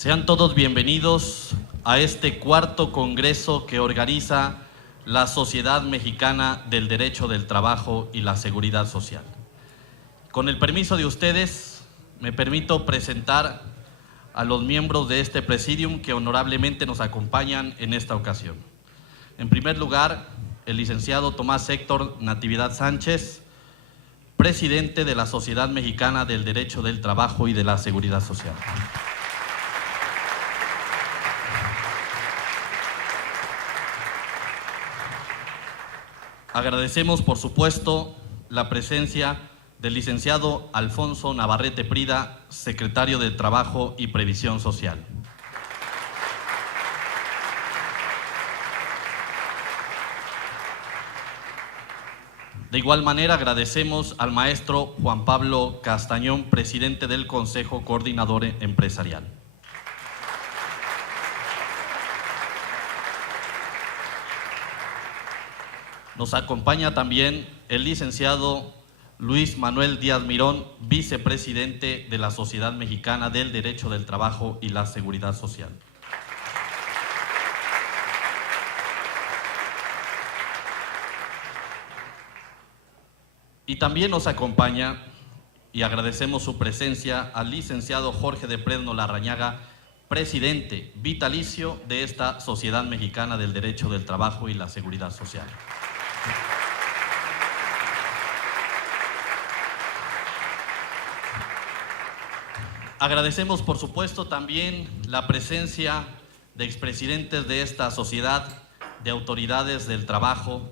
Sean todos bienvenidos a este cuarto congreso que organiza la Sociedad Mexicana del Derecho del Trabajo y la Seguridad Social. Con el permiso de ustedes, me permito presentar a los miembros de este presidium que honorablemente nos acompañan en esta ocasión. En primer lugar, el licenciado Tomás Héctor Natividad Sánchez, presidente de la Sociedad Mexicana del Derecho del Trabajo y de la Seguridad Social. Agradecemos, por supuesto, la presencia del licenciado Alfonso Navarrete Prida, secretario de Trabajo y Previsión Social. De igual manera, agradecemos al maestro Juan Pablo Castañón, presidente del Consejo Coordinador Empresarial. Nos acompaña también el licenciado Luis Manuel Díaz Mirón, vicepresidente de la Sociedad Mexicana del Derecho del Trabajo y la Seguridad Social. Y también nos acompaña, y agradecemos su presencia, al licenciado Jorge de Fresno Larrañaga, presidente vitalicio de esta Sociedad Mexicana del Derecho del Trabajo y la Seguridad Social. Agradecemos, por supuesto, también la presencia de expresidentes de esta sociedad, de autoridades del trabajo,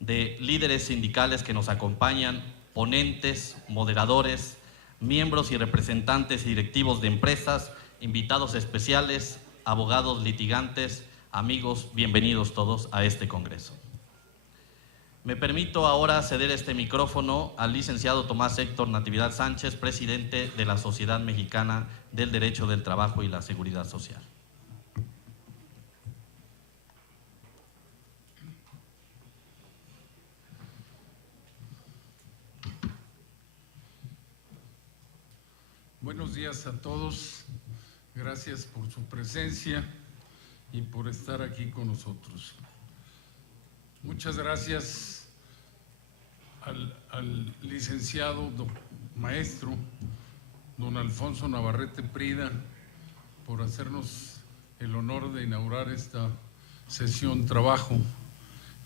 de líderes sindicales que nos acompañan, ponentes, moderadores, miembros y representantes y directivos de empresas, invitados especiales, abogados litigantes, amigos, bienvenidos todos a este congreso. Me permito ahora ceder este micrófono al licenciado Tomás Héctor Natividad Sánchez, presidente de la Sociedad Mexicana del Derecho del Trabajo y la Seguridad Social. Buenos días a todos, gracias por su presencia y por estar aquí con nosotros. Muchas gracias al licenciado maestro don Alfonso Navarrete Prida por hacernos el honor de inaugurar esta sesión trabajo,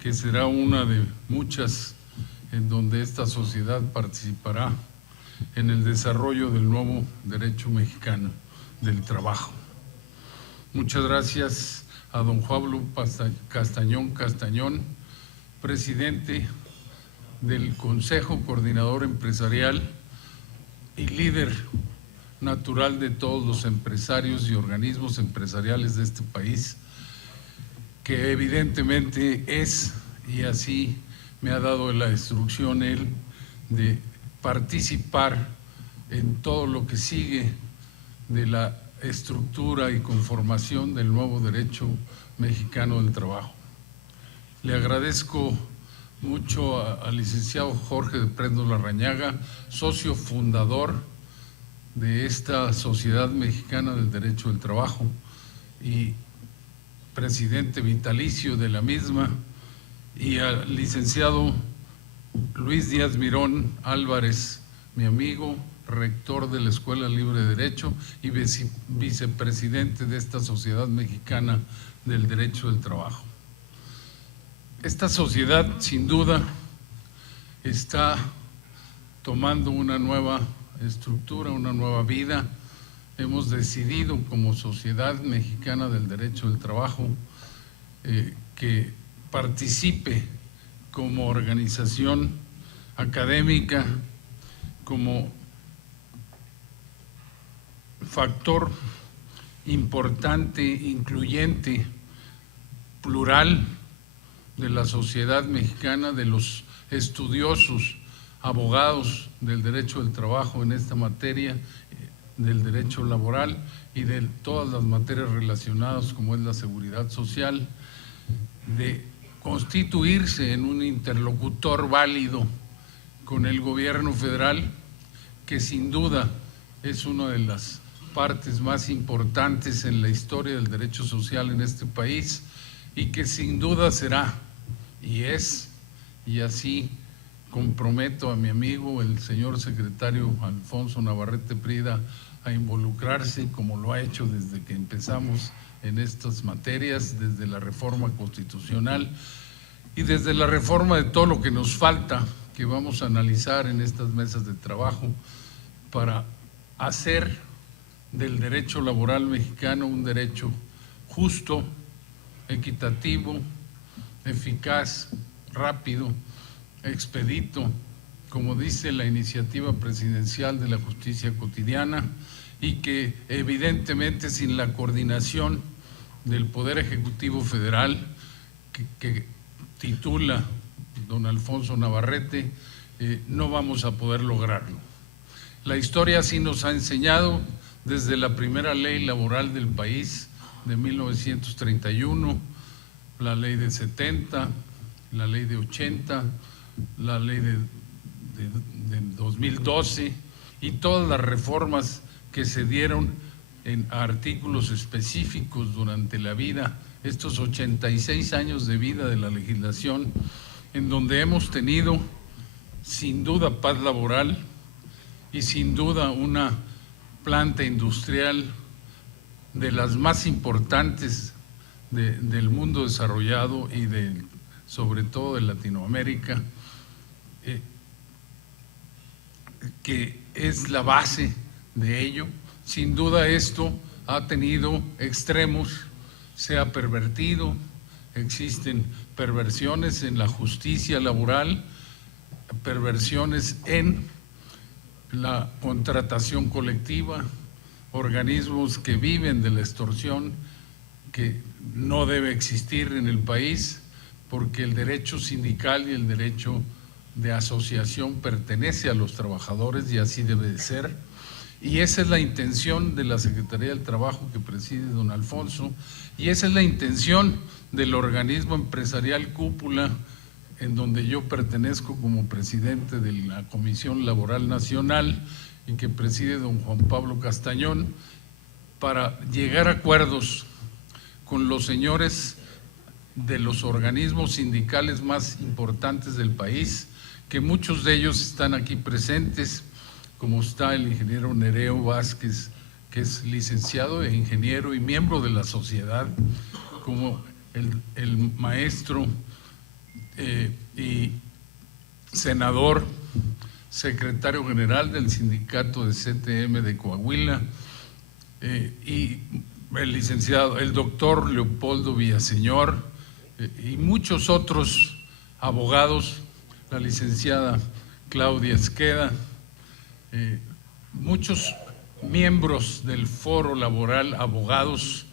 que será una de muchas en donde esta sociedad participará en el desarrollo del nuevo derecho mexicano del trabajo. Muchas gracias a don Pablo Castañón, presidente del Consejo Coordinador Empresarial y líder natural de todos los empresarios y organismos empresariales de este país, que evidentemente es, y así me ha dado la instrucción él, de participar en todo lo que sigue de la estructura y conformación del nuevo derecho mexicano del trabajo. Le agradezco mucho al licenciado Jorge de Fresno Larrañaga, socio fundador de esta Sociedad Mexicana del Derecho del Trabajo y presidente vitalicio de la misma, y al licenciado Luis Díaz Mirón Álvarez, mi amigo, rector de la Escuela Libre de Derecho y vicepresidente de esta Sociedad Mexicana del Derecho del Trabajo. Esta sociedad, sin duda, está tomando una nueva estructura, una nueva vida. Hemos decidido como Sociedad Mexicana del Derecho del Trabajo que participe como organización académica, como factor importante, incluyente, plural de la sociedad mexicana, de los estudiosos, abogados del derecho del trabajo en esta materia, del derecho laboral y de todas las materias relacionadas como es la seguridad social, de constituirse en un interlocutor válido con el gobierno federal, que sin duda es una de las partes más importantes en la historia del derecho social en este país y que sin duda será y es, y así comprometo a mi amigo el señor secretario Alfonso Navarrete Prida a involucrarse como lo ha hecho desde que empezamos en estas materias, desde la reforma constitucional y desde la reforma de todo lo que nos falta, que vamos a analizar en estas mesas de trabajo para hacer del derecho laboral mexicano un derecho justo, equitativo, eficaz, rápido, expedito, como dice la iniciativa presidencial de la justicia cotidiana, y que evidentemente sin la coordinación del Poder Ejecutivo Federal que titula don Alfonso Navarrete, no vamos a poder lograrlo. La historia así nos ha enseñado desde la primera ley laboral del país de 1931, la ley de 70, la ley de 80, la ley de 2012 y todas las reformas que se dieron en artículos específicos durante la vida, estos 86 años de vida de la legislación, en donde hemos tenido sin duda paz laboral y sin duda una planta industrial de las más importantes del mundo desarrollado y sobre todo de Latinoamérica, que es la base de ello. Sin duda esto ha tenido extremos, se ha pervertido, existen perversiones en la justicia laboral, perversiones en la contratación colectiva, organismos que viven de la extorsión, que no debe existir en el país, porque el derecho sindical y el derecho de asociación pertenece a los trabajadores y así debe de ser. Y esa es la intención de la Secretaría del Trabajo que preside don Alfonso, y esa es la intención del organismo empresarial Cúpula, en donde yo pertenezco como presidente de la Comisión Laboral Nacional y que preside don Juan Pablo Castañón, para llegar a acuerdos con los señores de los organismos sindicales más importantes del país, que muchos de ellos están aquí presentes, como está el ingeniero Nereo Vázquez, que es licenciado e ingeniero y miembro de la sociedad, como el maestro y senador, secretario general del sindicato de CTM de Coahuila, y el doctor Leopoldo Villaseñor, y muchos otros abogados, la licenciada Claudia Esqueda, muchos miembros del foro laboral, abogados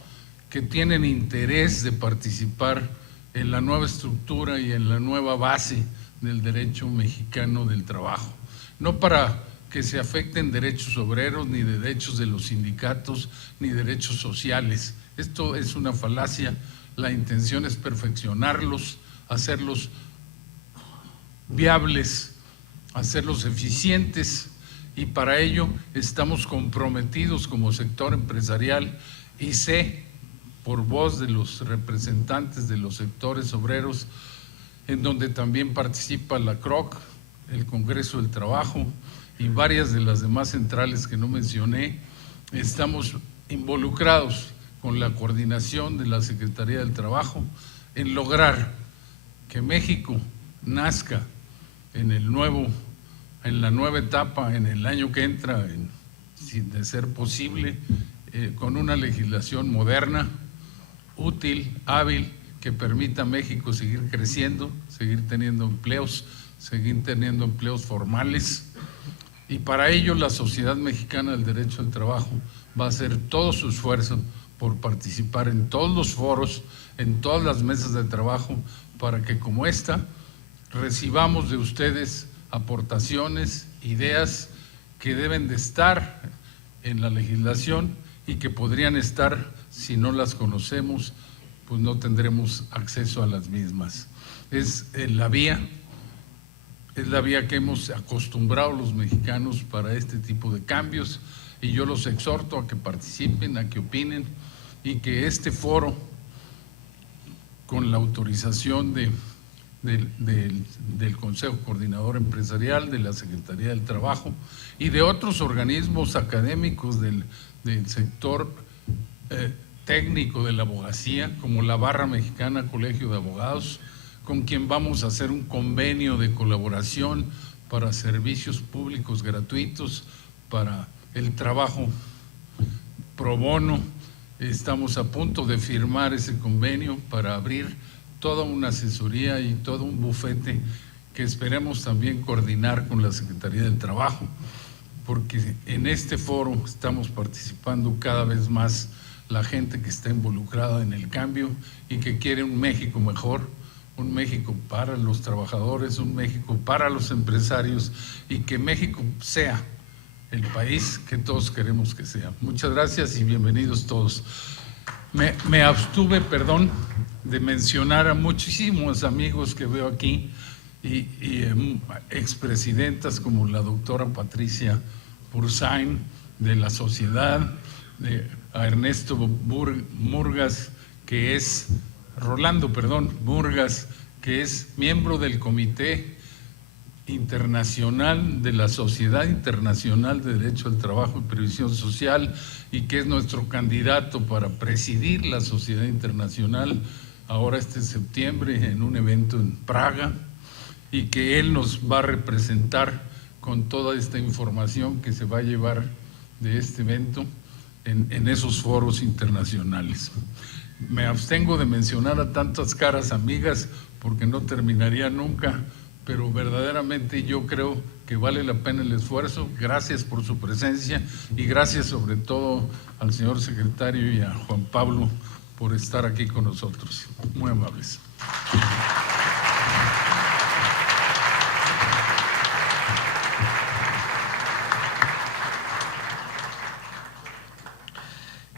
que tienen interés de participar en la nueva estructura y en la nueva base del derecho mexicano del trabajo. No para que se afecten derechos obreros, ni derechos de los sindicatos, ni derechos sociales. Esto es una falacia. La intención es perfeccionarlos, hacerlos viables, hacerlos eficientes, y para ello estamos comprometidos como sector empresarial, y sé por voz de los representantes de los sectores obreros, en donde también participa la CROC, el Congreso del Trabajo y varias de las demás centrales que no mencioné, estamos involucrados con la coordinación de la Secretaría del Trabajo en lograr que México nazca en la nueva etapa, en el año que entra, de ser posible, con una legislación moderna, útil, hábil, que permita a México seguir creciendo, seguir teniendo empleos formales. Y para ello la Sociedad Mexicana del Derecho al Trabajo va a hacer todo su esfuerzo por participar en todos los foros, en todas las mesas de trabajo, para que como esta recibamos de ustedes aportaciones, ideas que deben de estar en la legislación y que podrían estar, si no las conocemos, pues no tendremos acceso a las mismas. Es la vía que hemos acostumbrado los mexicanos para este tipo de cambios, y yo los exhorto a que participen, a que opinen y que este foro, con la autorización del Consejo Coordinador Empresarial, de la Secretaría del Trabajo y de otros organismos académicos del sector técnico de la abogacía, como la Barra Mexicana Colegio de Abogados, con quien vamos a hacer un convenio de colaboración para servicios públicos gratuitos, para el trabajo pro bono. Estamos a punto de firmar ese convenio para abrir toda una asesoría y todo un bufete que esperemos también coordinar con la Secretaría del Trabajo, porque en este foro estamos participando cada vez más la gente que está involucrada en el cambio y que quiere un México mejor, un México para los trabajadores, un México para los empresarios, y que México sea el país que todos queremos que sea. Muchas gracias y bienvenidos todos. Me abstuve, perdón, de mencionar a muchísimos amigos que veo aquí y expresidentas como la doctora Patricia Pursain de la Sociedad, a Ernesto Murgas, que es Murgas, que es miembro del Comité Internacional de la Sociedad Internacional de Derecho al Trabajo y Previsión Social, y que es nuestro candidato para presidir la Sociedad Internacional ahora este septiembre en un evento en Praga, y que él nos va a representar con toda esta información que se va a llevar de este evento en esos foros internacionales. Me abstengo de mencionar a tantas caras amigas porque no terminaría nunca, pero verdaderamente yo creo que vale la pena el esfuerzo. Gracias por su presencia y gracias sobre todo al señor secretario y a Juan Pablo por estar aquí con nosotros. Muy amables.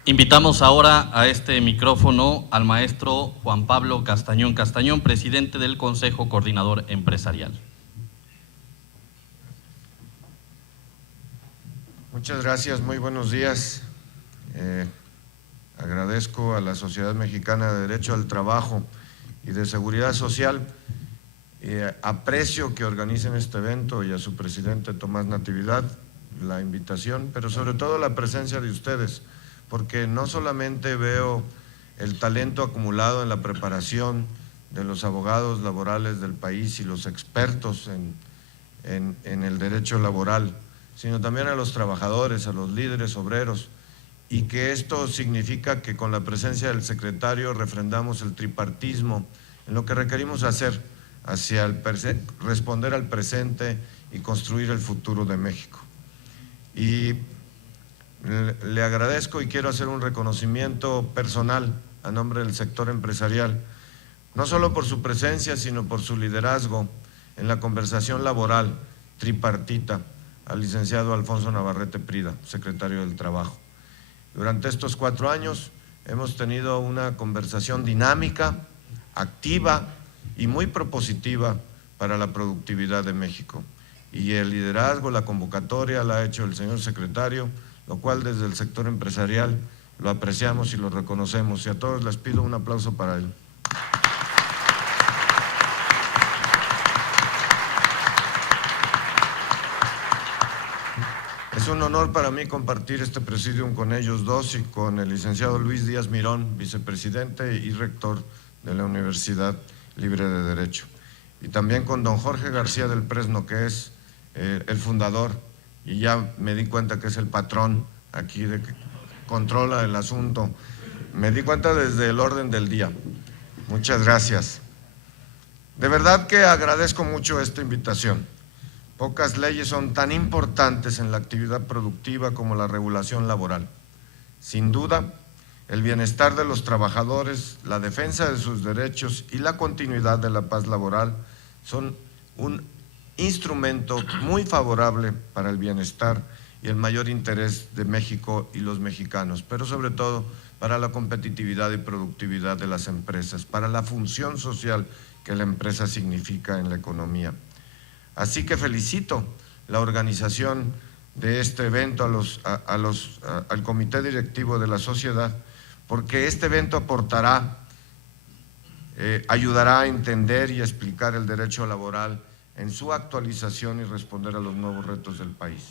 Invitamos ahora a este micrófono al maestro Juan Pablo Castañón Castañón, presidente del Consejo Coordinador Empresarial. Muchas gracias, muy buenos días. Agradezco a la Sociedad Mexicana de Derecho al Trabajo y de Seguridad Social. Aprecio que organicen este evento y a su presidente Tomás Natividad la invitación, pero sobre todo la presencia de ustedes, porque no solamente veo el talento acumulado en la preparación de los abogados laborales del país y los expertos en el derecho laboral, sino también a los trabajadores, a los líderes obreros, y que esto significa que con la presencia del secretario refrendamos el tripartismo en lo que requerimos hacer hacia responder al presente y construir el futuro de México. Y le agradezco y quiero hacer un reconocimiento personal a nombre del sector empresarial, no solo por su presencia, sino por su liderazgo en la conversación laboral tripartita al licenciado Alfonso Navarrete Prida, secretario del Trabajo. Durante estos 4 años hemos tenido una conversación dinámica, activa y muy propositiva para la productividad de México. Y el liderazgo, la convocatoria la ha hecho el señor secretario, lo cual desde el sector empresarial lo apreciamos y lo reconocemos. Y a todos les pido un aplauso para él. Es un honor para mí compartir este presidium con ellos dos y con el licenciado Luis Díaz Mirón, vicepresidente y rector de la Universidad Libre de Derecho. Y también con don Jorge García del Fresno, que es el fundador, y ya me di cuenta que es el patrón aquí, de que controla el asunto. Me di cuenta desde el orden del día. Muchas gracias. De verdad que agradezco mucho esta invitación. Pocas leyes son tan importantes en la actividad productiva como la regulación laboral. Sin duda, el bienestar de los trabajadores, la defensa de sus derechos y la continuidad de la paz laboral son un instrumento muy favorable para el bienestar y el mayor interés de México y los mexicanos, pero sobre todo para la competitividad y productividad de las empresas, para la función social que la empresa significa en la economía. Así que felicito la organización de este evento al comité directivo de la sociedad, porque este evento aportará, ayudará a entender y a explicar el derecho laboral en su actualización y responder a los nuevos retos del país.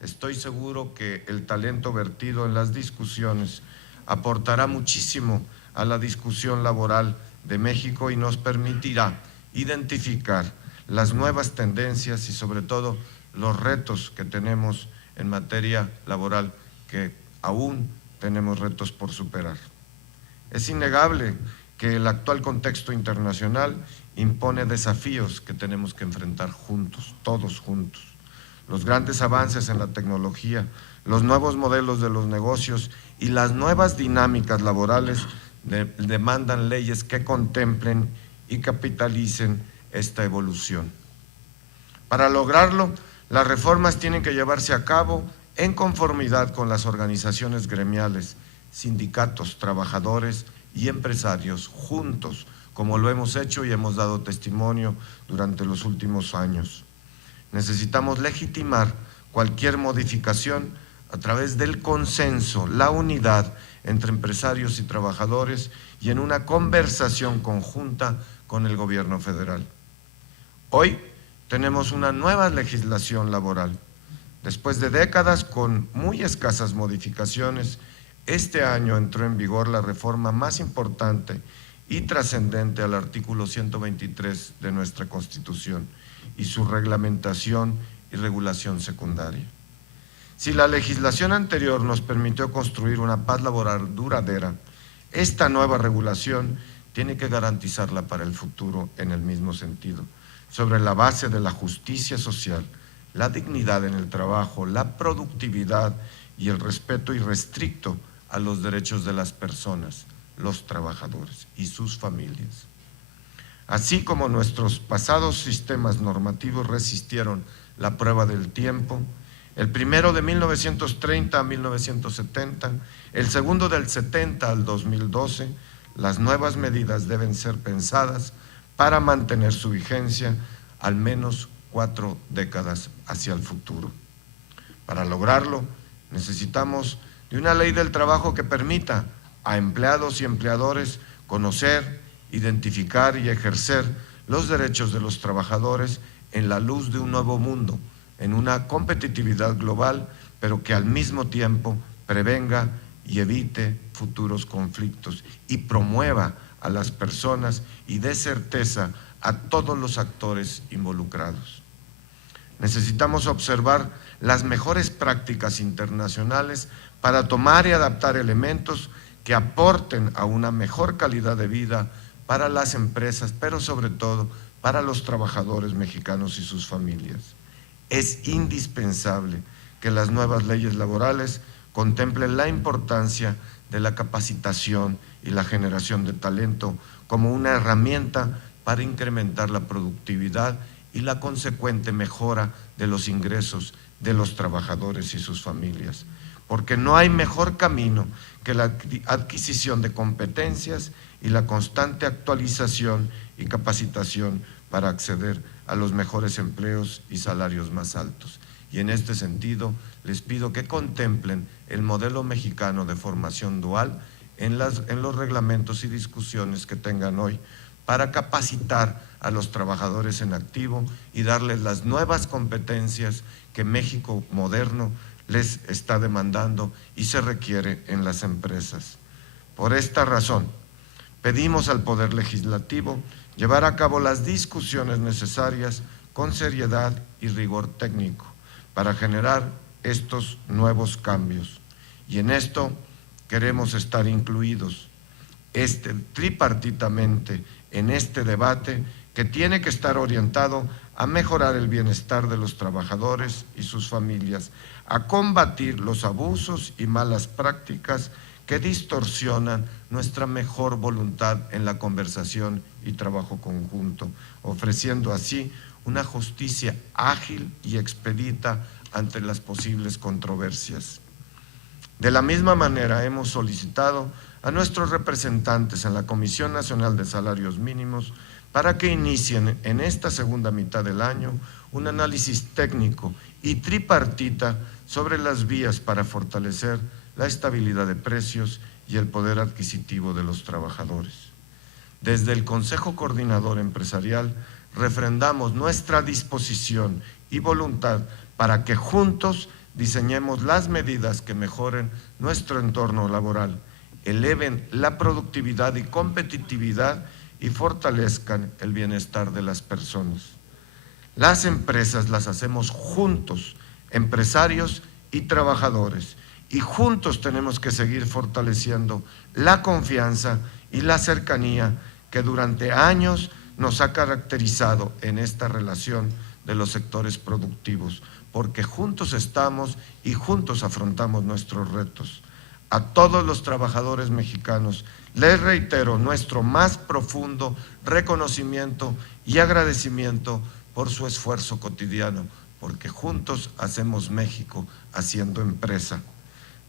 Estoy seguro que el talento vertido en las discusiones aportará muchísimo a la discusión laboral de México y nos permitirá identificar las nuevas tendencias y sobre todo los retos que tenemos en materia laboral, que aún tenemos retos por superar. Es innegable que el actual contexto internacional impone desafíos que tenemos que enfrentar juntos, todos juntos. Los grandes avances en la tecnología, los nuevos modelos de los negocios y las nuevas dinámicas laborales demandan leyes que contemplen y capitalicen esta evolución. Para lograrlo, las reformas tienen que llevarse a cabo en conformidad con las organizaciones gremiales, sindicatos, trabajadores y empresarios juntos, como lo hemos hecho y hemos dado testimonio durante los últimos años. Necesitamos legitimar cualquier modificación a través del consenso, la unidad entre empresarios y trabajadores y en una conversación conjunta con el gobierno federal. Hoy tenemos una nueva legislación laboral. Después de décadas con muy escasas modificaciones, este año entró en vigor la reforma más importante y trascendente al artículo 123 de nuestra Constitución y su reglamentación y regulación secundaria. Si la legislación anterior nos permitió construir una paz laboral duradera, esta nueva regulación tiene que garantizarla para el futuro en el mismo sentido, sobre la base de la justicia social, la dignidad en el trabajo, la productividad y el respeto irrestricto a los derechos de las personas, los trabajadores y sus familias. Así como nuestros pasados sistemas normativos resistieron la prueba del tiempo, el primero de 1930 a 1970, el segundo del 70 al 2012, las nuevas medidas deben ser pensadas para mantener su vigencia al menos 4 décadas hacia el futuro. Para lograrlo, necesitamos de una ley del trabajo que permita a empleados y empleadores conocer, identificar y ejercer los derechos de los trabajadores en la luz de un nuevo mundo, en una competitividad global, pero que al mismo tiempo prevenga y evite futuros conflictos y promueva a las personas y dé certeza a todos los actores involucrados. Necesitamos observar las mejores prácticas internacionales para tomar y adaptar elementos que aporten a una mejor calidad de vida para las empresas, pero sobre todo para los trabajadores mexicanos y sus familias. Es indispensable que las nuevas leyes laborales contemplen la importancia de la capacitación y la generación de talento como una herramienta para incrementar la productividad y la consecuente mejora de los ingresos de los trabajadores y sus familias, porque no hay mejor camino que la adquisición de competencias y la constante actualización y capacitación para acceder a los mejores empleos y salarios más altos. Y en este sentido, les pido que contemplen el modelo mexicano de formación dual en los reglamentos y discusiones que tengan hoy para capacitar a los trabajadores en activo y darles las nuevas competencias que México moderno les está demandando y se requiere en las empresas. Por esta razón, pedimos al Poder Legislativo llevar a cabo las discusiones necesarias con seriedad y rigor técnico para generar estos nuevos cambios. Y en esto queremos estar incluidos tripartitamente en este debate que tiene que estar orientado a mejorar el bienestar de los trabajadores y sus familias, a combatir los abusos y malas prácticas que distorsionan nuestra mejor voluntad en la conversación y trabajo conjunto, ofreciendo así una justicia ágil y expedita ante las posibles controversias. De la misma manera, hemos solicitado a nuestros representantes en la Comisión Nacional de Salarios Mínimos para que inicien en esta segunda mitad del año un análisis técnico y tripartita sobre las vías para fortalecer la estabilidad de precios y el poder adquisitivo de los trabajadores. Desde el Consejo Coordinador Empresarial refrendamos nuestra disposición y voluntad para que juntos diseñemos las medidas que mejoren nuestro entorno laboral, eleven la productividad y competitividad y fortalezcan el bienestar de las personas. Las empresas las hacemos juntos, empresarios y trabajadores, y juntos tenemos que seguir fortaleciendo la confianza y la cercanía que durante años nos ha caracterizado en esta relación de los sectores productivos, porque juntos estamos y juntos afrontamos nuestros retos. A todos los trabajadores mexicanos les reitero nuestro más profundo reconocimiento y agradecimiento por su esfuerzo cotidiano, porque juntos hacemos México haciendo empresa.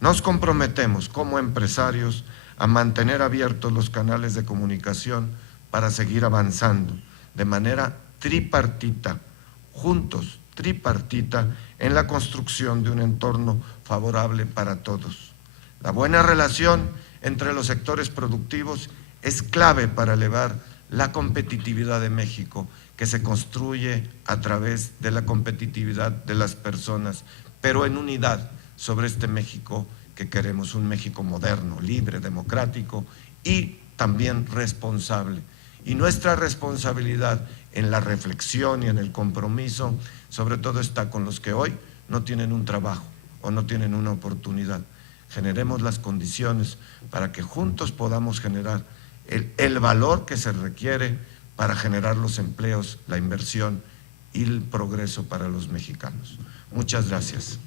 Nos comprometemos como empresarios a mantener abiertos los canales de comunicación para seguir avanzando de manera tripartita, juntos, tripartita, en la construcción de un entorno favorable para todos. La buena relación entre los sectores productivos es clave para elevar la competitividad de México, que se construye a través de la competitividad de las personas, pero en unidad sobre este México que queremos, un México moderno, libre, democrático y también responsable. Y nuestra responsabilidad en la reflexión y en el compromiso, sobre todo está con los que hoy no tienen un trabajo o no tienen una oportunidad. Generemos las condiciones para que juntos podamos generar el valor que se requiere para generar los empleos, la inversión y el progreso para los mexicanos. Muchas gracias.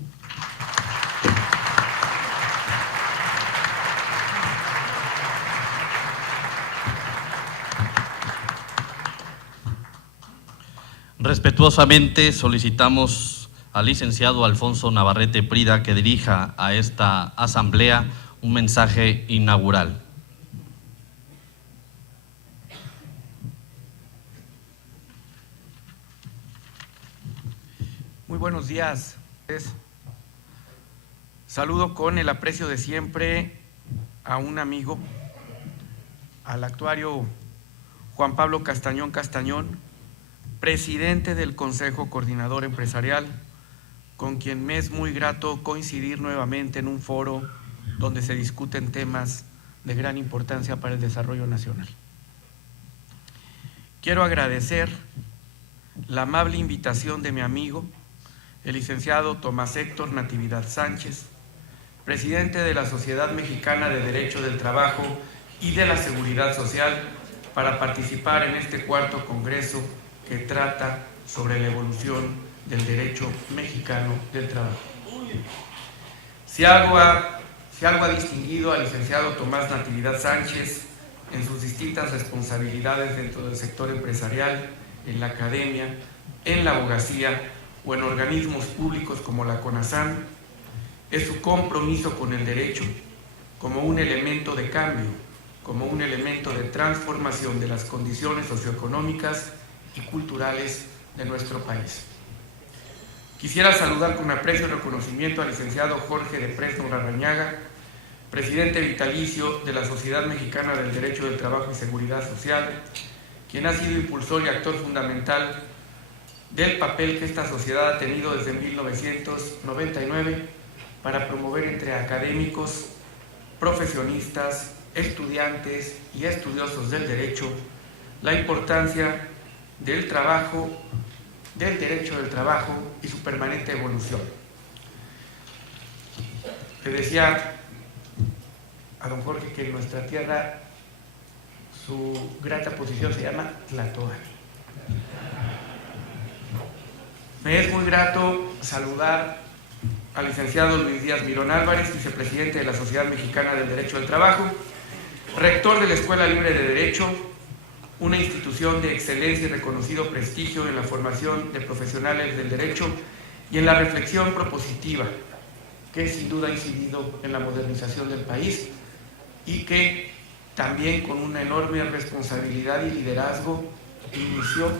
Respetuosamente solicitamos al licenciado Alfonso Navarrete Prida que dirija a esta asamblea un mensaje inaugural. Muy buenos días. Saludo con el aprecio de siempre a un amigo, al actuario Juan Pablo Castañón Castañón, presidente del Consejo Coordinador Empresarial, con quien me es muy grato coincidir nuevamente en un foro donde se discuten temas de gran importancia para el desarrollo nacional. Quiero agradecer la amable invitación de mi amigo, el licenciado Tomás Héctor Natividad Sánchez, presidente de la Sociedad Mexicana de Derecho del Trabajo y de la Seguridad Social, para participar en este cuarto congreso que trata sobre la evolución del derecho mexicano del trabajo. Si algo ha distinguido al licenciado Tomás Natividad Sánchez en sus distintas responsabilidades dentro del sector empresarial, en la academia, en la abogacía o en organismos públicos como la CONASAM, es su compromiso con el derecho como un elemento de cambio, como un elemento de transformación de las condiciones socioeconómicas y culturales de nuestro país. Quisiera saludar con aprecio y reconocimiento al licenciado Jorge de Fresno Larrañaga, presidente vitalicio de la Sociedad Mexicana del Derecho del Trabajo y Seguridad Social, quien ha sido impulsor y actor fundamental del papel que esta sociedad ha tenido desde 1999 para promover entre académicos, profesionistas, estudiantes y estudiosos del derecho la importancia del trabajo, del derecho del trabajo y su permanente evolución. Le decía a don Jorge que en nuestra tierra su grata posición se llama Tlatoani. Me es muy grato saludar al licenciado Luis Díaz Mirón Álvarez, vicepresidente de la Sociedad Mexicana del Derecho del Trabajo, rector de la Escuela Libre de Derecho, una institución de excelencia y reconocido prestigio en la formación de profesionales del derecho y en la reflexión propositiva, que sin duda ha incidido en la modernización del país y que también con una enorme responsabilidad y liderazgo inició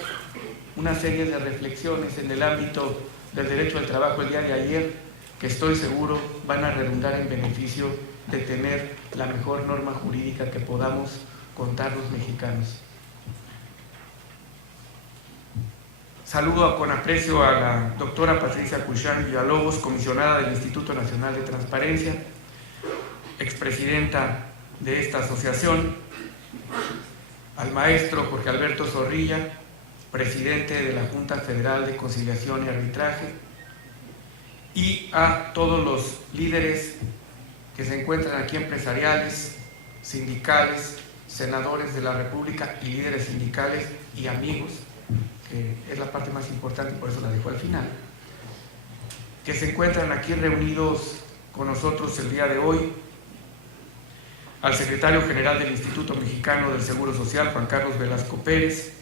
una serie de reflexiones en el ámbito del derecho al trabajo el día de ayer, que estoy seguro van a redundar en beneficio de tener la mejor norma jurídica que podamos contar los mexicanos. Saludo con aprecio a la doctora Patricia Cuixán Villalobos, comisionada del Instituto Nacional de Transparencia, expresidenta de esta asociación, al maestro Jorge Alberto Zorrilla, presidente de la Junta Federal de Conciliación y Arbitraje, y a todos los líderes que se encuentran aquí, empresariales, sindicales, senadores de la República y líderes sindicales y amigos, que es la parte más importante, por eso la dejo al final, que se encuentran aquí reunidos con nosotros el día de hoy, al secretario general del Instituto Mexicano del Seguro Social, Juan Carlos Velasco Pérez,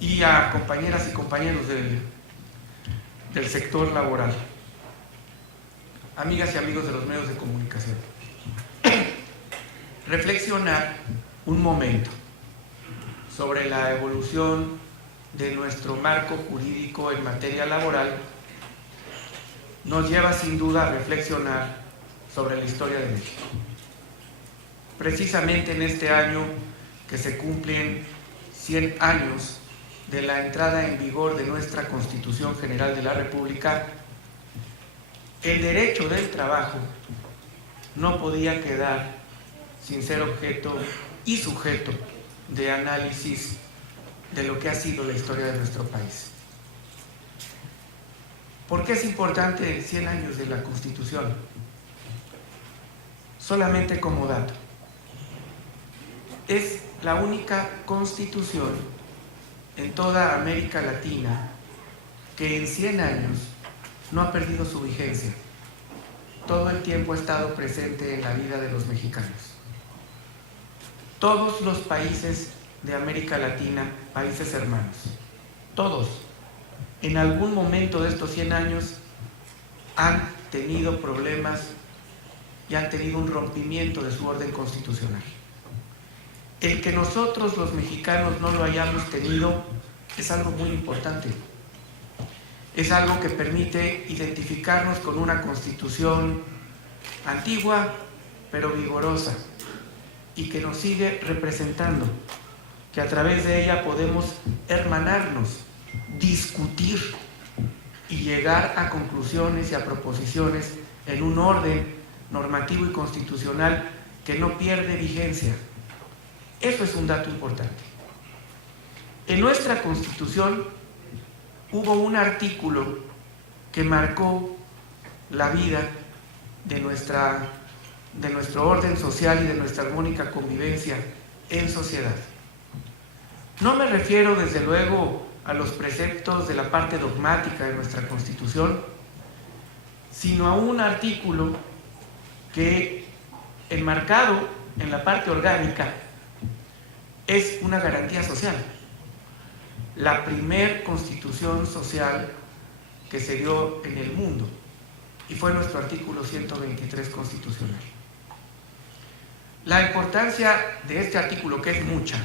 y a compañeras y compañeros del sector laboral, amigas y amigos de los medios de comunicación. Reflexionar un momento sobre la evolución de nuestro marco jurídico en materia laboral nos lleva sin duda a reflexionar sobre la historia de México. Precisamente en este año que se cumplen 100 años de la entrada en vigor de nuestra Constitución General de la República, el derecho del trabajo no podía quedar sin ser objeto y sujeto de análisis de lo que ha sido la historia de nuestro país. ¿Por qué es importante 100 años de la Constitución? Solamente como dato, es la única Constitución en toda América Latina que en 100 años no ha perdido su vigencia. Todo el tiempo ha estado presente en la vida de los mexicanos. Todos los países de América Latina, países hermanos, todos, en algún momento de estos 100 años han tenido problemas y han tenido un rompimiento de su orden constitucional. El que nosotros los mexicanos no lo hayamos tenido es algo muy importante. Es algo que permite identificarnos con una constitución antigua pero vigorosa y que nos sigue representando, que a través de ella podemos hermanarnos, discutir y llegar a conclusiones y a proposiciones en un orden normativo y constitucional que no pierde vigencia. Eso es un dato importante. En nuestra Constitución hubo un artículo que marcó la vida de nuestro orden social y de nuestra armónica convivencia en sociedad. No me refiero desde luego a los preceptos de la parte dogmática de nuestra Constitución, sino a un artículo que, enmarcado en la parte orgánica, es una garantía social. La primer constitución social que se dio en el mundo, y fue nuestro artículo 123 constitucional. La importancia de este artículo, que es mucha,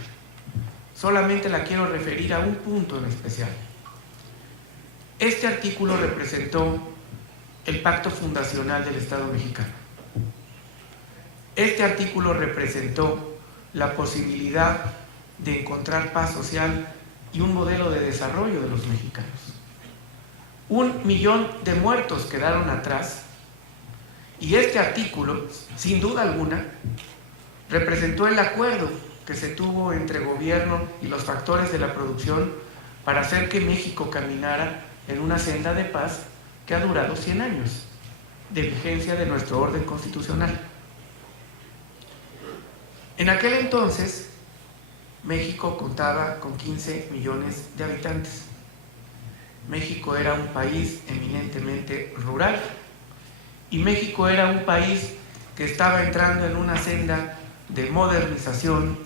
solamente la quiero referir a un punto en especial. Este artículo representó el pacto fundacional del Estado mexicano. Este artículo representó la posibilidad de encontrar paz social y un modelo de desarrollo de los mexicanos. 1 millón de muertos quedaron atrás y este artículo, sin duda alguna, representó el acuerdo que se tuvo entre gobierno y los factores de la producción para hacer que México caminara en una senda de paz que ha durado 100 años de vigencia de nuestro orden constitucional. En aquel entonces, México contaba con 15 millones de habitantes. México era un país eminentemente rural y México era un país que estaba entrando en una senda de modernización,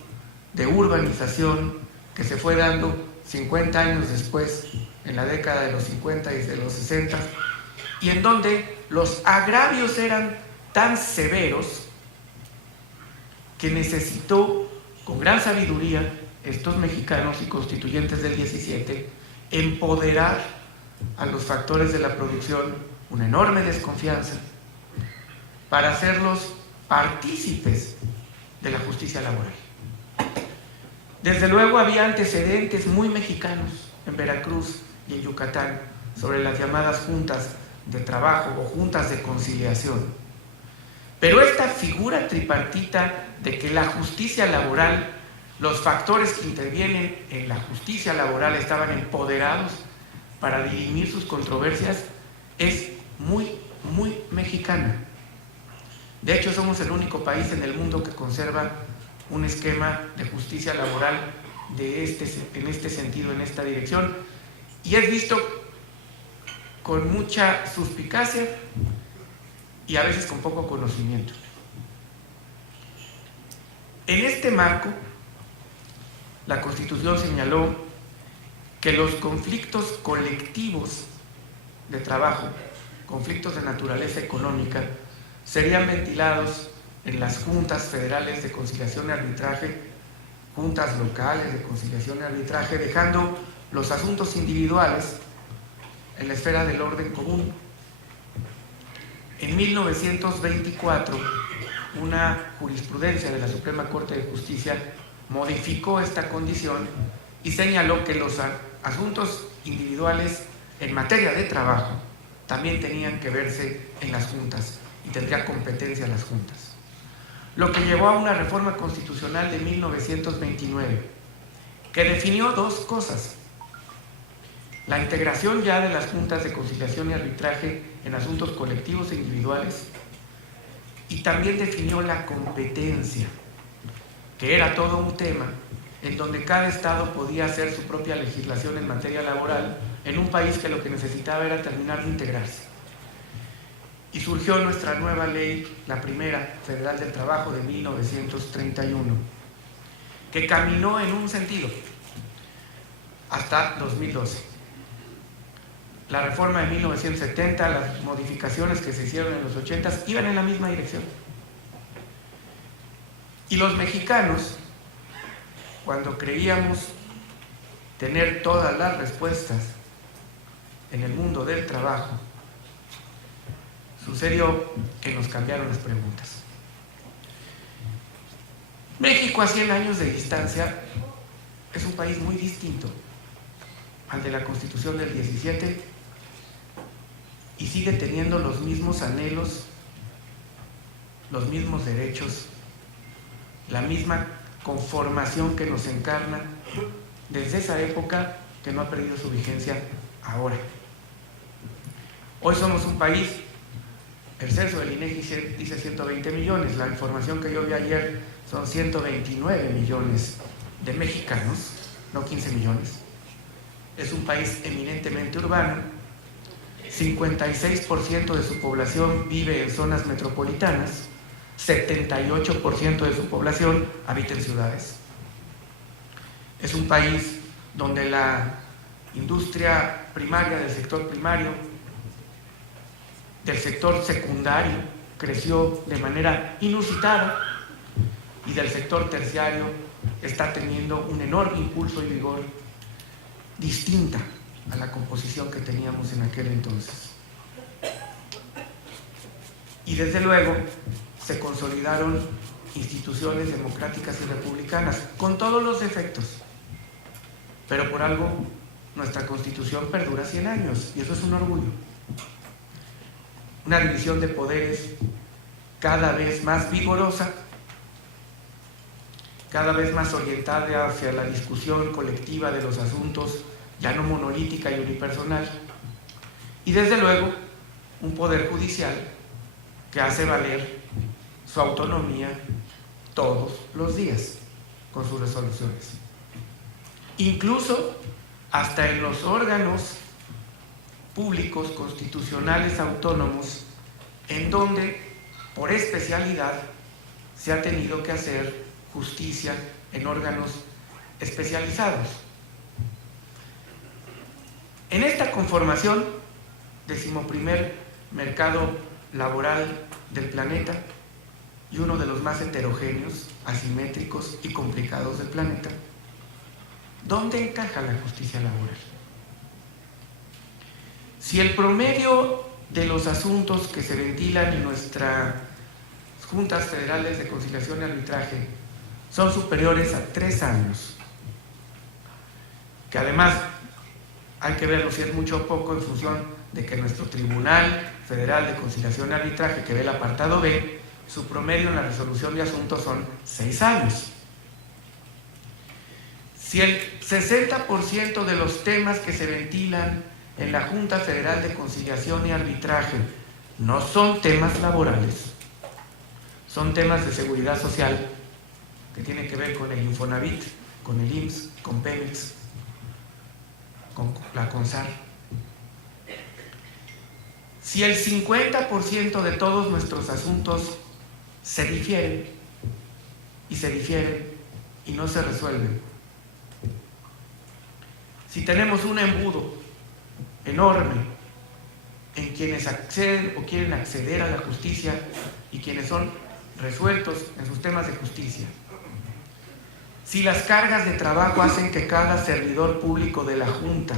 de urbanización, que se fue dando 50 años después, en la década de los 50 y de los 60, y en donde los agravios eran tan severos que necesitó, con gran sabiduría, estos mexicanos y constituyentes del 17, empoderar a los factores de la producción una enorme desconfianza, para hacerlos partícipes de la justicia laboral. Desde luego había antecedentes muy mexicanos en Veracruz y en Yucatán sobre las llamadas juntas de trabajo o juntas de conciliación. Pero esta figura tripartita de que la justicia laboral, los factores que intervienen en la justicia laboral estaban empoderados para dirimir sus controversias, es muy, muy mexicana. De hecho, somos el único país en el mundo que conserva un esquema de justicia laboral en este sentido, en esta dirección, y es visto con mucha suspicacia y a veces con poco conocimiento. En este marco, la Constitución señaló que los conflictos colectivos de trabajo, conflictos de naturaleza económica, serían ventilados en las juntas federales de conciliación y arbitraje, juntas locales de conciliación y arbitraje, dejando los asuntos individuales en la esfera del orden común. En 1924, una jurisprudencia de la Suprema Corte de Justicia modificó esta condición y señaló que los asuntos individuales en materia de trabajo también tenían que verse en las juntas y tendría competencia las juntas. Lo que llevó a una reforma constitucional de 1929 que definió dos cosas: la integración ya de las juntas de conciliación y arbitraje en asuntos colectivos e individuales, y también definió la competencia, que era todo un tema en donde cada estado podía hacer su propia legislación en materia laboral en un país que lo que necesitaba era terminar de integrarse. Y surgió nuestra nueva ley, la primera federal del trabajo de 1931, que caminó en un sentido hasta 2012. La reforma de 1970, las modificaciones que se hicieron en los 80s iban en la misma dirección. Y los mexicanos, cuando creíamos tener todas las respuestas en el mundo del trabajo, sucedió que nos cambiaron las preguntas. México, a 100 años de distancia, es un país muy distinto al de la Constitución del 17 y sigue teniendo los mismos anhelos, los mismos derechos, la misma conformación que nos encarna desde esa época, que no ha perdido su vigencia ahora. Hoy somos un país, el censo del INEGI dice 120 millones, la información que yo vi ayer son 129 millones de mexicanos, no 15 millones. Es un país eminentemente urbano, 56% de su población vive en zonas metropolitanas, 78% de su población habita en ciudades. Es un país donde la industria primaria del sector primario, del sector secundario, creció de manera inusitada, y del sector terciario está teniendo un enorme impulso y vigor distinta a la composición que teníamos en aquel entonces. Y desde luego se consolidaron instituciones democráticas y republicanas, con todos los defectos, pero por algo nuestra Constitución perdura 100 años, y eso es un orgullo. Una división de poderes cada vez más vigorosa, cada vez más orientada hacia la discusión colectiva de los asuntos, ya no monolítica y unipersonal, y desde luego un poder judicial que hace valer su autonomía todos los días con sus resoluciones. Incluso hasta en los órganos públicos constitucionales autónomos, en donde por especialidad se ha tenido que hacer justicia en órganos especializados. En esta conformación, 11º mercado laboral del planeta y uno de los más heterogéneos, asimétricos y complicados del planeta, ¿dónde encaja la justicia laboral? Si el promedio de los asuntos que se ventilan en nuestras juntas federales de conciliación y arbitraje son superiores a 3 años, que además hay que verlo si es mucho o poco en función de que nuestro Tribunal Federal de Conciliación y Arbitraje, que ve el apartado B, su promedio en la resolución de asuntos son 6 años. Si el 60% de los temas que se ventilan en la Junta Federal de Conciliación y Arbitraje no son temas laborales, son temas de seguridad social, que tienen que ver con el Infonavit, con el IMSS, con Pemex, con la CONSAR. Si el 50% de todos nuestros asuntos se difieren y no se resuelven, si tenemos un embudo enorme en quienes acceden o quieren acceder a la justicia y quienes son resueltos en sus temas de justicia, si las cargas de trabajo hacen que cada servidor público de la Junta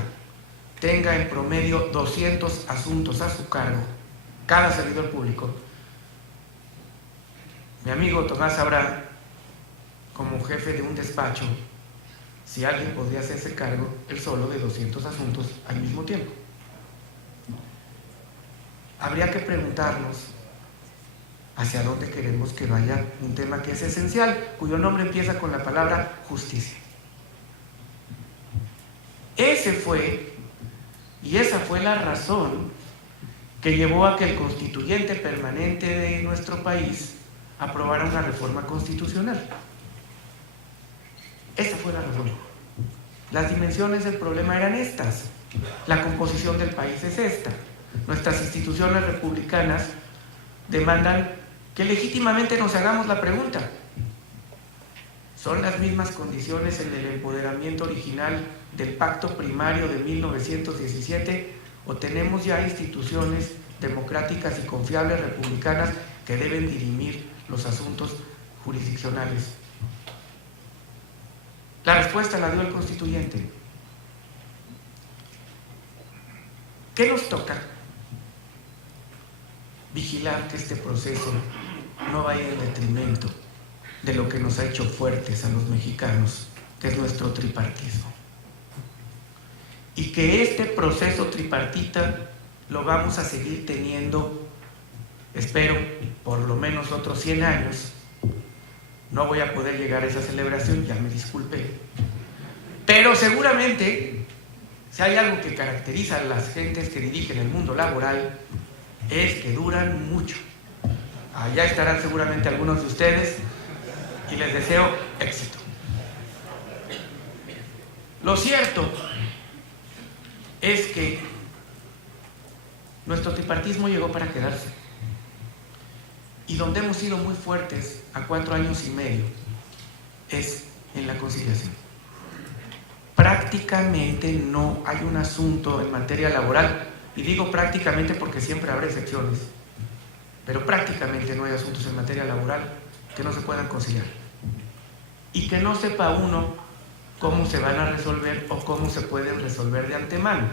tenga en promedio 200 asuntos a su cargo, cada servidor público, mi amigo Tomás sabrá, como jefe de un despacho, si alguien podría hacerse cargo él solo de 200 asuntos al mismo tiempo. Habría que preguntarnos hacia dónde queremos que vaya un tema que es esencial, cuyo nombre empieza con la palabra justicia. Esa fue la razón que llevó a que el constituyente permanente de nuestro país aprobara una reforma constitucional. Esa fue la razón. Las dimensiones del problema eran estas. La composición del país es esta. Nuestras instituciones republicanas demandan que legítimamente nos hagamos la pregunta: ¿son las mismas condiciones en el empoderamiento original del pacto primario de 1917 o tenemos ya instituciones democráticas y confiables republicanas que deben dirimir los asuntos jurisdiccionales? La respuesta la dio el constituyente. ¿Qué nos toca? Vigilar que este proceso no vaya en detrimento de lo que nos ha hecho fuertes a los mexicanos, que es nuestro tripartismo. Y que este proceso tripartita lo vamos a seguir teniendo, espero, por lo menos otros 100 años. No voy a poder llegar a esa celebración, ya me disculpé. Pero seguramente, si hay algo que caracteriza a las gentes que dirigen el mundo laboral, es que duran mucho. Allá estarán seguramente algunos de ustedes y les deseo éxito. Lo cierto es que nuestro tripartismo llegó para quedarse. Y donde hemos sido muy fuertes a 4 años y medio es en la conciliación. Prácticamente no hay un asunto en materia laboral, y digo prácticamente porque siempre habrá excepciones, pero prácticamente no hay asuntos en materia laboral que no se puedan conciliar y que no sepa uno cómo se van a resolver o cómo se pueden resolver de antemano.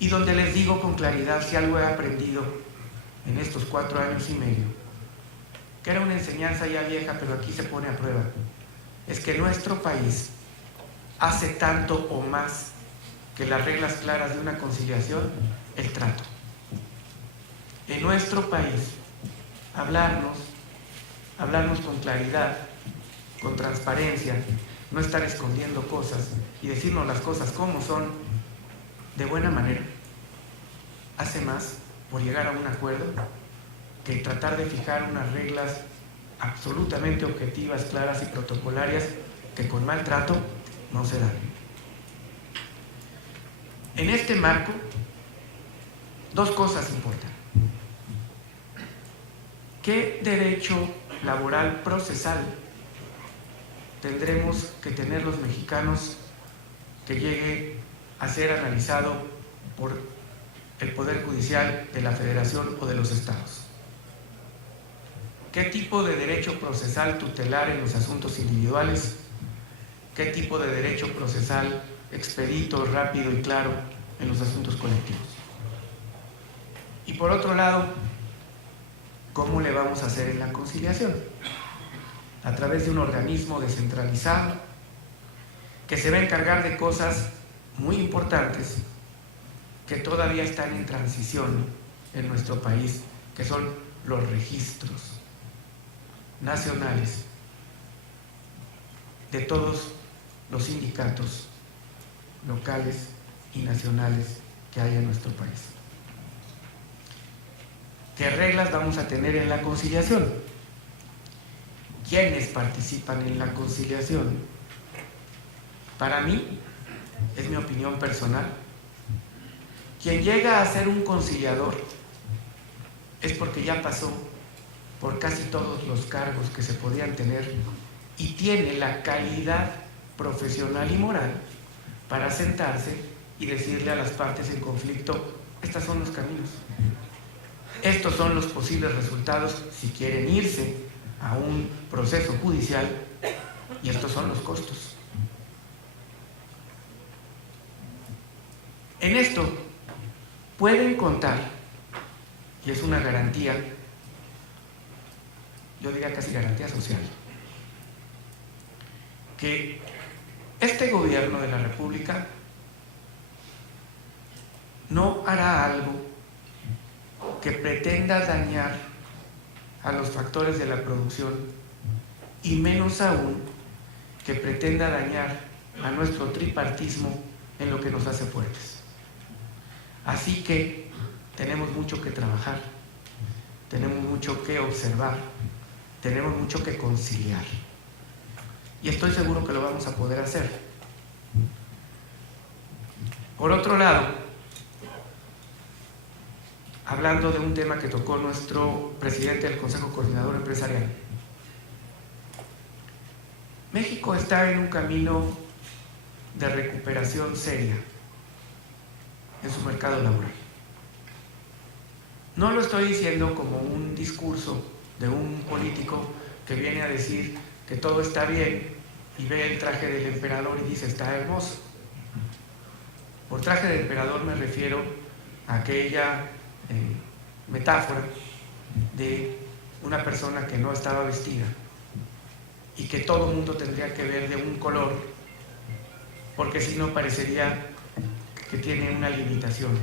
Y donde les digo con claridad, si algo he aprendido en estos 4 años y medio, que era una enseñanza ya vieja, pero aquí se pone a prueba, es que nuestro país hace tanto o más que las reglas claras de una conciliación, el trato. En nuestro país, hablarnos con claridad, con transparencia, no estar escondiendo cosas y decirnos las cosas como son, de buena manera, hace más por llegar a un acuerdo que tratar de fijar unas reglas absolutamente objetivas, claras y protocolarias que con maltrato no se dan. En este marco, 2 cosas importan. ¿Qué derecho laboral procesal tendremos que tener los mexicanos que llegue a ser analizado por el Poder Judicial de la Federación o de los estados? ¿Qué tipo de derecho procesal tutelar en los asuntos individuales? ¿Qué tipo de derecho procesal expedito, rápido y claro en los asuntos colectivos. Y por otro lado, ¿cómo le vamos a hacer en la conciliación? A través de un organismo descentralizado que se va a encargar de cosas muy importantes que todavía están en transición en nuestro país, que son los registros nacionales de todos los sindicatos locales y nacionales que hay en nuestro país. ¿Qué reglas vamos a tener en la conciliación? ¿Quiénes participan en la conciliación? Para mí, es mi opinión personal, quien llega a ser un conciliador es porque ya pasó por casi todos los cargos que se podían tener y tiene la calidad profesional y moral para sentarse y decirle a las partes en conflicto: estos son los caminos, estos son los posibles resultados si quieren irse a un proceso judicial y estos son los costos. En esto pueden contar, y es una garantía, yo diría casi garantía social, que este gobierno de la República no hará algo que pretenda dañar a los factores de la producción y menos aún que pretenda dañar a nuestro tripartismo en lo que nos hace fuertes. Así que tenemos mucho que trabajar, tenemos mucho que observar, tenemos mucho que conciliar. Y estoy seguro que lo vamos a poder hacer. Por otro lado, hablando de un tema que tocó nuestro presidente del Consejo Coordinador Empresarial, México está en un camino de recuperación seria en su mercado laboral. No lo estoy diciendo como un discurso de un político que viene a decir que todo está bien y ve el traje del emperador y dice: está hermoso. Por traje de emperador me refiero a aquella metáfora de una persona que no estaba vestida y que todo el mundo tendría que ver de un color, porque si no parecería que tiene una limitación.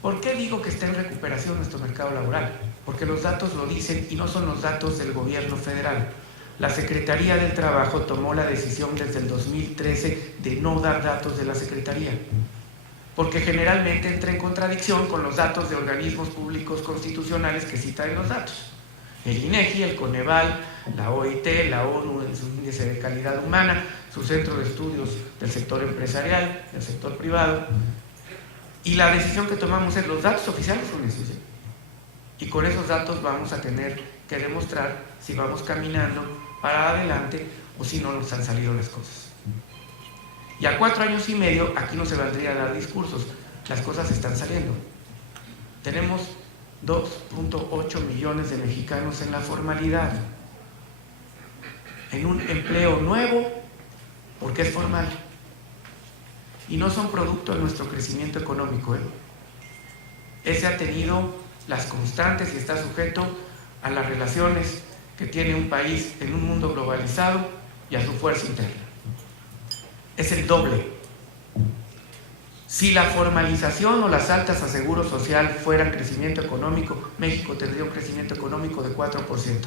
¿Por qué digo que está en recuperación nuestro mercado laboral? Porque los datos lo dicen y no son los datos del gobierno federal. La Secretaría del Trabajo tomó la decisión desde el 2013 de no dar datos de la Secretaría, porque generalmente entra en contradicción con los datos de organismos públicos constitucionales que citan en los datos. El INEGI, el Coneval, la OIT, la ONU en su índice de calidad humana, su centro de estudios del sector empresarial, del sector privado. Y la decisión que tomamos es: los datos oficiales son esos. Y con esos datos vamos a tener que demostrar si vamos caminando para adelante o si no nos han salido las cosas. Y a 4 años y medio, aquí no se valdría a dar discursos, las cosas están saliendo. Tenemos 2.8 millones de mexicanos en la formalidad, en un empleo nuevo, porque es formal. Y no son producto de nuestro crecimiento económico. Ese ha tenido las constantes y está sujeto a las relaciones que tiene un país en un mundo globalizado y a su fuerza interna. Es el doble. Si la formalización o las altas a seguro social fueran crecimiento económico, México tendría un crecimiento económico de 4%.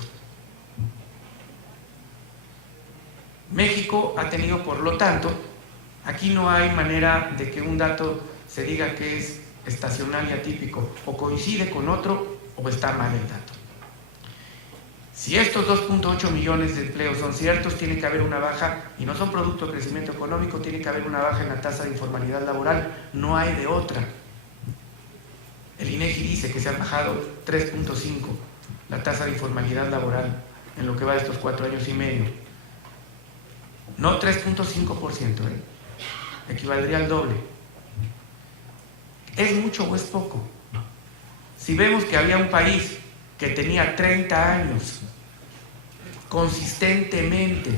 México ha tenido, por lo tanto, aquí no hay manera de que un dato se diga que es estacional y atípico, o coincide con otro o está mal el dato. Si estos 2.8 millones de empleos son ciertos, tiene que haber una baja, y no son producto de crecimiento económico, tiene que haber una baja en la tasa de informalidad laboral, no hay de otra. El INEGI dice que se ha bajado 3.5 la tasa de informalidad laboral en lo que va de estos 4 años y medio. No 3.5%, equivaldría al doble. ¿Es mucho o es poco? Si vemos que había un país que tenía 30 años consistentemente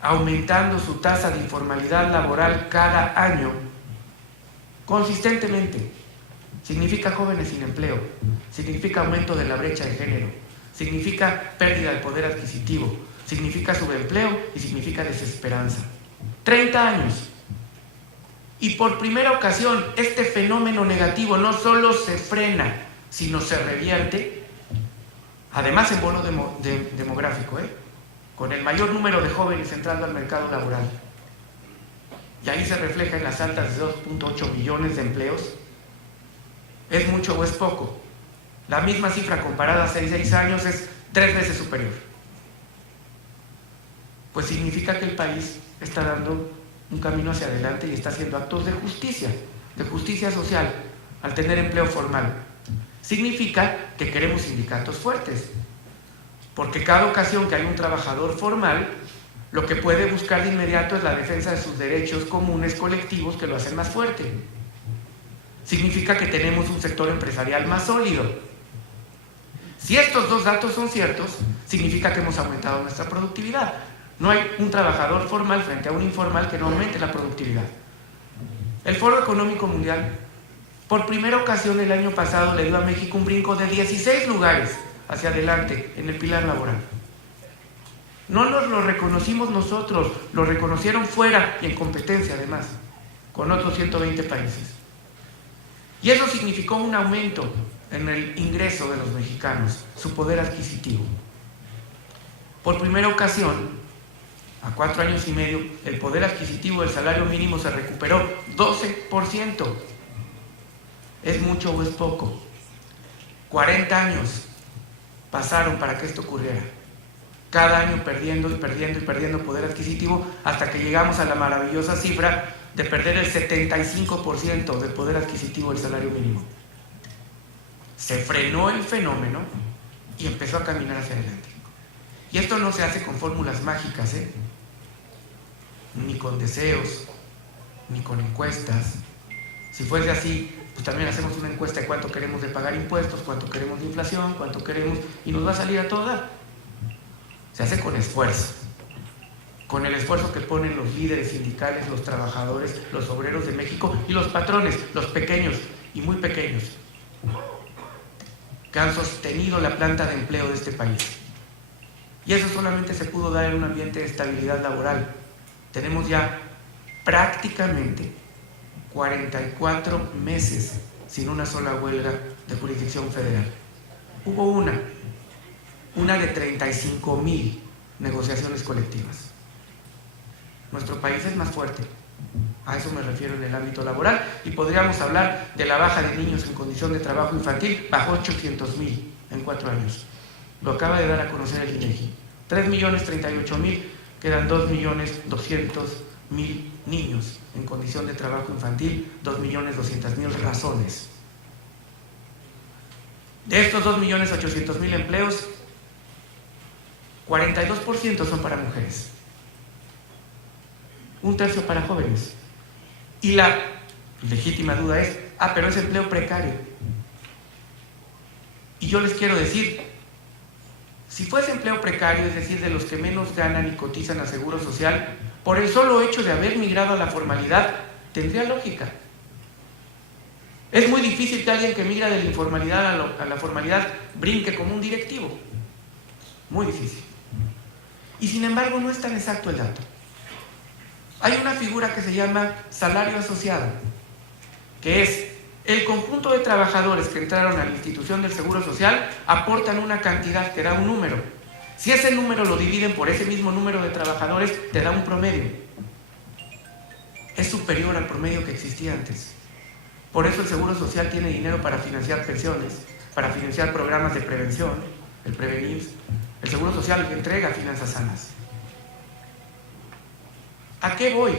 aumentando su tasa de informalidad laboral cada año consistentemente. Significa jóvenes sin empleo, significa aumento de la brecha de género, significa pérdida del poder adquisitivo, significa subempleo y significa desesperanza. 30 años. Y por primera ocasión, este fenómeno negativo no solo se frena, sino se revierte, además en bono demográfico, con el mayor número de jóvenes entrando al mercado laboral. Y ahí se refleja en las altas de 2.8 millones de empleos. ¿Es mucho o es poco? La misma cifra comparada hace 6 años es 3 veces superior. Pues significa que el país está dando un camino hacia adelante y está haciendo actos de justicia social, al tener empleo formal. Significa que queremos sindicatos fuertes, porque cada ocasión que hay un trabajador formal, lo que puede buscar de inmediato es la defensa de sus derechos comunes colectivos que lo hacen más fuerte. Significa que tenemos un sector empresarial más sólido. Si estos dos datos son ciertos, significa que hemos aumentado nuestra productividad. No hay un trabajador formal frente a un informal que no aumente la productividad. El Foro Económico Mundial, por primera ocasión el año pasado, le dio a México un brinco de 16 lugares hacia adelante en el pilar laboral. No nos lo reconocimos nosotros, lo reconocieron fuera y en competencia además, con otros 120 países. Y eso significó un aumento en el ingreso de los mexicanos, su poder adquisitivo. Por primera ocasión, a 4 años y medio, el poder adquisitivo del salario mínimo se recuperó 12%. ¿Es mucho o es poco? 40 años pasaron para que esto ocurriera. Cada año perdiendo y perdiendo y perdiendo poder adquisitivo hasta que llegamos a la maravillosa cifra de perder el 75% del poder adquisitivo del salario mínimo. Se frenó el fenómeno y empezó a caminar hacia adelante. Y esto no se hace con fórmulas mágicas, ni con deseos, ni con encuestas. Si fuese así, pues también hacemos una encuesta de cuánto queremos de pagar impuestos, cuánto queremos de inflación, cuánto queremos, y nos va a salir a todo dar. Se hace con esfuerzo, con el esfuerzo que ponen los líderes sindicales, los trabajadores, los obreros de México y los patrones, los pequeños y muy pequeños, que han sostenido la planta de empleo de este país. Y eso solamente se pudo dar en un ambiente de estabilidad laboral. Tenemos ya prácticamente 44 meses sin una sola huelga de jurisdicción federal. Hubo una de 35,000 negociaciones colectivas. Nuestro país es más fuerte, a eso me refiero en el ámbito laboral, y podríamos hablar de la baja de niños en condición de trabajo infantil, bajó 800,000 en 4 años. Lo acaba de dar a conocer el INEGI. 3,038,000, quedan 2,200,000 niños en condición de trabajo infantil, 2,200,000 razones. De estos 2,800,000 empleos, 42% son para mujeres, 1/3 para jóvenes. Y la legítima duda es, pero es empleo precario. Y yo les quiero decir, si fuese empleo precario, es decir, de los que menos ganan y cotizan a Seguro Social, por el solo hecho de haber migrado a la formalidad, tendría lógica. Es muy difícil que alguien que migra de la informalidad a la formalidad brinque como un directivo. Muy difícil. Y sin embargo no es tan exacto el dato. Hay una figura que se llama salario asociado, que es el conjunto de trabajadores que entraron a la institución del Seguro Social aportan una cantidad que da un número. Si ese número lo dividen por ese mismo número de trabajadores, te da un promedio. Es superior al promedio que existía antes. Por eso el Seguro Social tiene dinero para financiar pensiones, para financiar programas de prevención, el Prevenir. El Seguro Social entrega finanzas sanas. ¿A qué voy?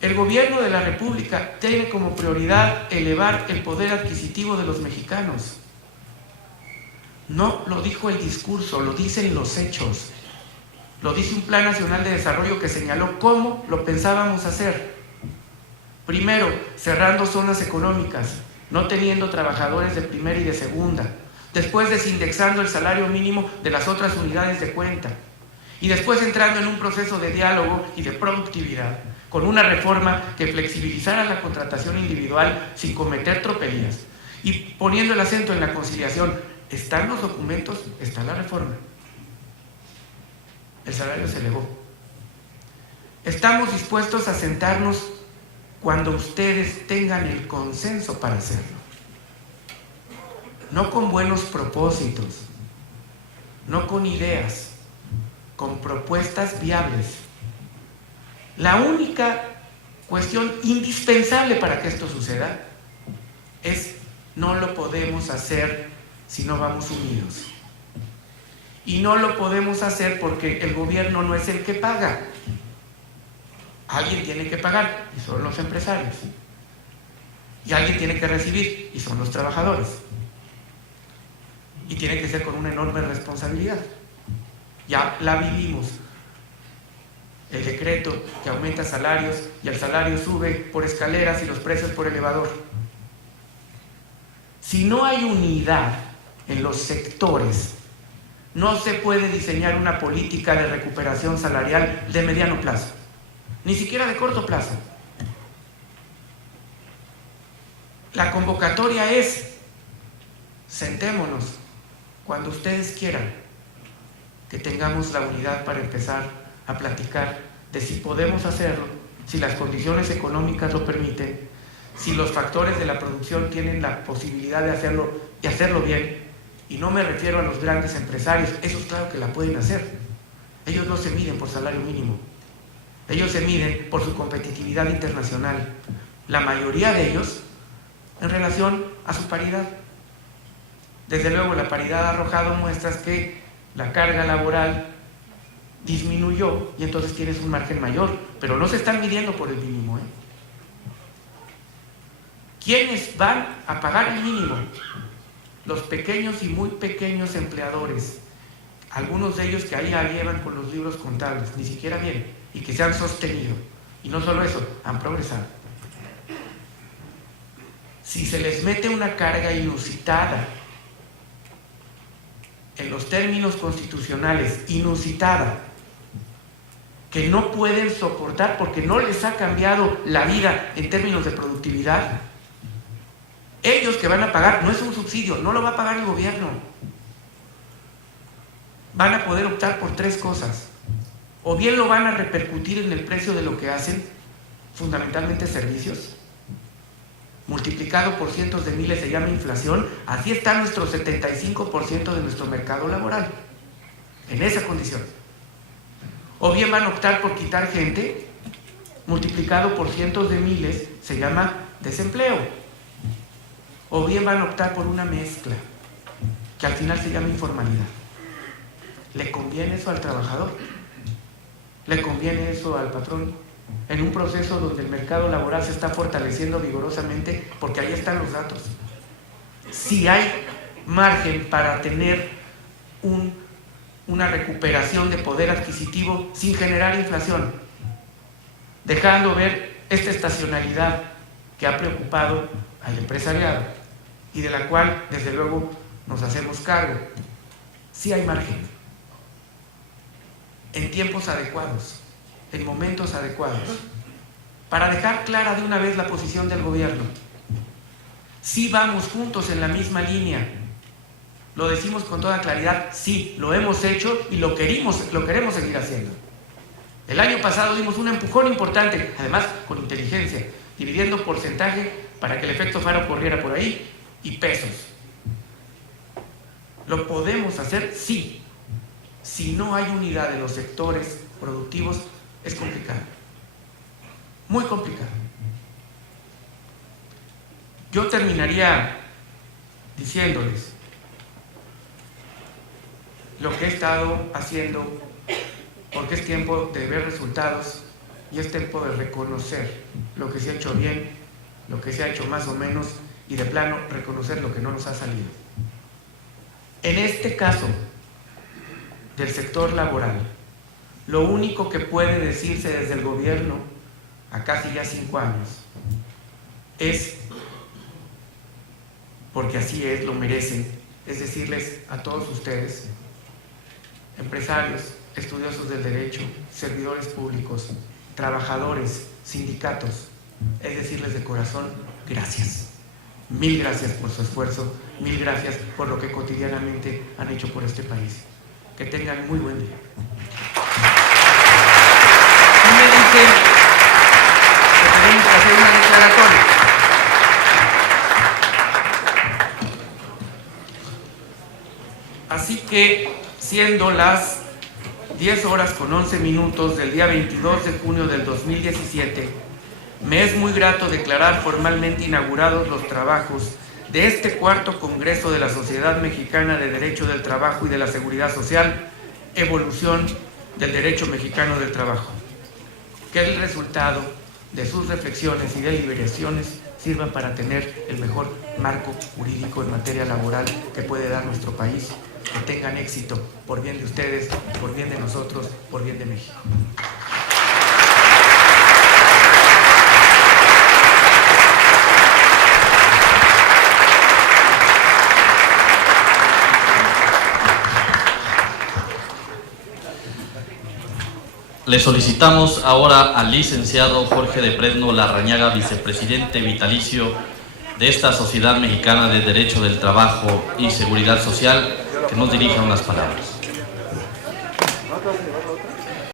El gobierno de la República tiene como prioridad elevar el poder adquisitivo de los mexicanos. No lo dijo el discurso, lo dicen los hechos. Lo dice un Plan Nacional de Desarrollo que señaló cómo lo pensábamos hacer. Primero, cerrando zonas económicas, no teniendo trabajadores de primera y de segunda. Después, desindexando el salario mínimo de las otras unidades de cuenta. Y después entrando en un proceso de diálogo y de productividad con una reforma que flexibilizara la contratación individual sin cometer tropelías y poniendo el acento en la conciliación. Están los documentos, está la reforma. El salario se elevó. Estamos dispuestos a sentarnos cuando ustedes tengan el consenso para hacerlo. No con buenos propósitos, no con ideas, con propuestas viables. La única cuestión indispensable para que esto suceda es: no lo podemos hacer si no vamos unidos. Y no lo podemos hacer porque el gobierno no es el que paga. Alguien tiene que pagar, y son los empresarios. Y alguien tiene que recibir, y son los trabajadores. Y tiene que ser con una enorme responsabilidad. Ya la vivimos. El decreto que aumenta salarios y el salario sube por escaleras y los precios por elevador. Si no hay unidad en los sectores, no se puede diseñar una política de recuperación salarial de mediano plazo, ni siquiera de corto plazo. La convocatoria es: sentémonos cuando ustedes quieran, que tengamos la unidad para empezar a platicar de si podemos hacerlo, si las condiciones económicas lo permiten, si los factores de la producción tienen la posibilidad de hacerlo y hacerlo bien. Y no me refiero a los grandes empresarios, esos claro que la pueden hacer. Ellos no se miden por salario mínimo, ellos se miden por su competitividad internacional, la mayoría de ellos en relación a su paridad. Desde luego la paridad ha arrojado muestras que la carga laboral disminuyó y entonces tienes un margen mayor, pero no se están midiendo por el mínimo. ¿Quiénes van a pagar el mínimo? Los pequeños y muy pequeños empleadores, algunos de ellos que ahí la llevan con los libros contables, ni siquiera bien, y que se han sostenido. Y no solo eso, han progresado. Si se les mete una carga inusitada, en los términos constitucionales, inusitada, que no pueden soportar porque no les ha cambiado la vida en términos de productividad, ellos que van a pagar, no es un subsidio, no lo va a pagar el gobierno. Van a poder optar por tres cosas. O bien lo van a repercutir en el precio de lo que hacen, fundamentalmente servicios, multiplicado por cientos de miles, se llama inflación. Así está nuestro 75% de nuestro mercado laboral, en esa condición. O bien van a optar por quitar gente, multiplicado por cientos de miles, se llama desempleo. O bien van a optar por una mezcla, que al final se llama informalidad. ¿Le conviene eso al trabajador? ¿Le conviene eso al patrón? En un proceso donde el mercado laboral se está fortaleciendo vigorosamente, porque ahí están los datos. Si hay margen para tener una recuperación de poder adquisitivo sin generar inflación, dejando ver esta estacionalidad que ha preocupado al empresariado y de la cual desde luego nos hacemos cargo. Sí hay margen, en tiempos adecuados, en momentos adecuados, para dejar clara de una vez la posición del gobierno. Sí vamos juntos en la misma línea, lo decimos con toda claridad, sí, lo hemos hecho y lo queremos seguir haciendo. El año pasado dimos un empujón importante, además con inteligencia, dividiendo porcentaje para que el efecto Faro corriera por ahí y pesos. ¿Lo podemos hacer? Sí. Si no hay unidad de los sectores productivos, es complicado. Muy complicado. Yo terminaría diciéndoles lo que he estado haciendo, porque es tiempo de ver resultados y es tiempo de reconocer lo que se ha hecho bien, lo que se ha hecho más o menos, y de plano reconocer lo que no nos ha salido. En este caso del sector laboral, lo único que puede decirse desde el gobierno a casi ya 5 años es, porque así es, lo merecen, es decirles a todos ustedes, empresarios, estudiosos del derecho, servidores públicos, trabajadores, sindicatos, es decirles de corazón, gracias. Mil gracias por su esfuerzo, mil gracias por lo que cotidianamente han hecho por este país. Que tengan muy buen día. Y me dicen que tenemos que hacer una declaratoria. Así que, siendo las 10:11 del día 22 de junio del 2017, me es muy grato declarar formalmente inaugurados los trabajos de este cuarto Congreso de la Sociedad Mexicana de Derecho del Trabajo y de la Seguridad Social, Evolución del Derecho Mexicano del Trabajo. Que el resultado de sus reflexiones y deliberaciones sirva para tener el mejor marco jurídico en materia laboral que puede dar nuestro país. Que tengan éxito por bien de ustedes, por bien de nosotros, por bien de México. Le solicitamos ahora al licenciado Jorge de Fresno Larrañaga, vicepresidente vitalicio de esta Sociedad Mexicana de Derecho del Trabajo y Seguridad Social, que nos dirija unas palabras.